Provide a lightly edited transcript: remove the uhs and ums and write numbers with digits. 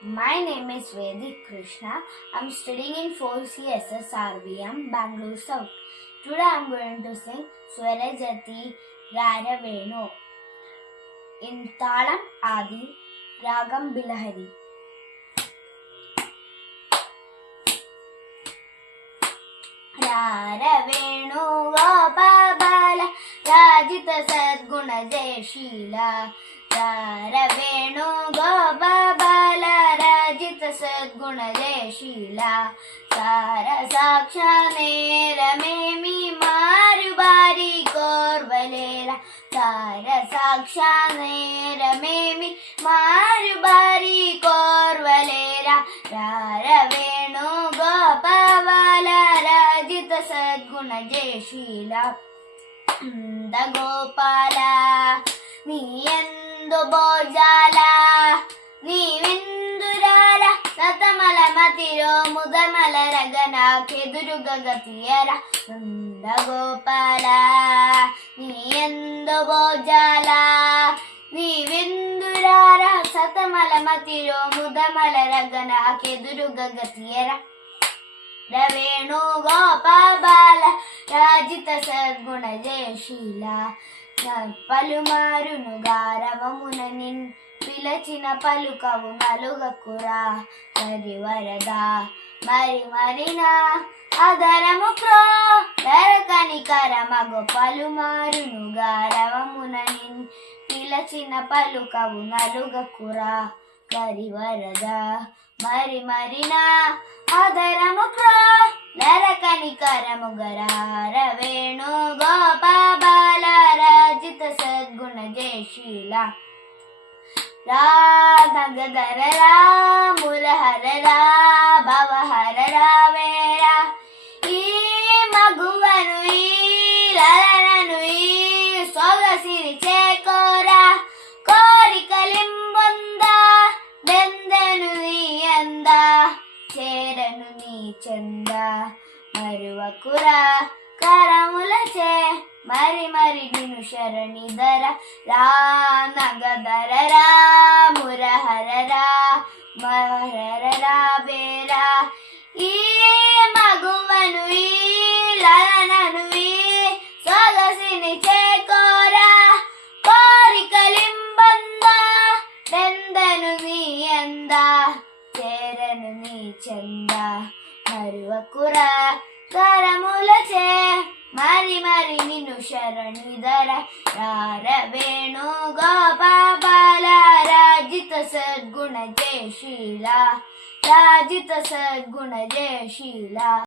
My name is Vedic Krishna. I am studying in 4CSS RVM, Bangalore South. Today I am going to sing Swarajati Raraveno in Talam Adi Ragam Bilahari. Raraveno Gopabala Rajita Sadguna Jayashila Raraveno Gopabala Rajita Sadguna Jayashila Sara Sakshane Ramemi Marubari Korvalela Sara Sakshane Ramemi Marubari Korvalela Raraveno Gopabala Rajita Sadguna Jayashila Gopala Niyendu Bojala Nivindurala Satamala Matiro Mudamala Ragana Keduruga Gatiyara Gopala Niyendu Bojala Nivindurala Satamala Matiro Mudamala Ragana Keduruga Gatiyara Ravenu Gopabala Rajita Sadguna Jayashila Palumarunu Garavamuna Pilachina Palukavu Malugakura Marivarada Marimarina Adaramukro Larakanikara Palumarunu Garavamuna Pilachina Palukavu Malugakura Marivarada Marimarina Adaramukro Larakanikara Ravenu Gopabala Rajita Sadguna Jayashila Nagadara Mulaharara Bavaharara Vera Maguvanu Lalananu Sogasini Chekora Korikalimbunda Bendanu Anda Cheranu Ni Chanda Maruvakura Karamulache Mari Mari Dinu Sharanidara Ra Nagadara Muraharara Maharara Vera Maguvanu Lalananu Sogasini Chekora Korikalimbanda Bendanu Ni Anda Cheranu Ni Chanda Maruvakura Karamulache Mari Mari Ninu Sharanidara Raravenu Gopabala Rajita Sadguna Jayashila Rajita Sadguna Jayashila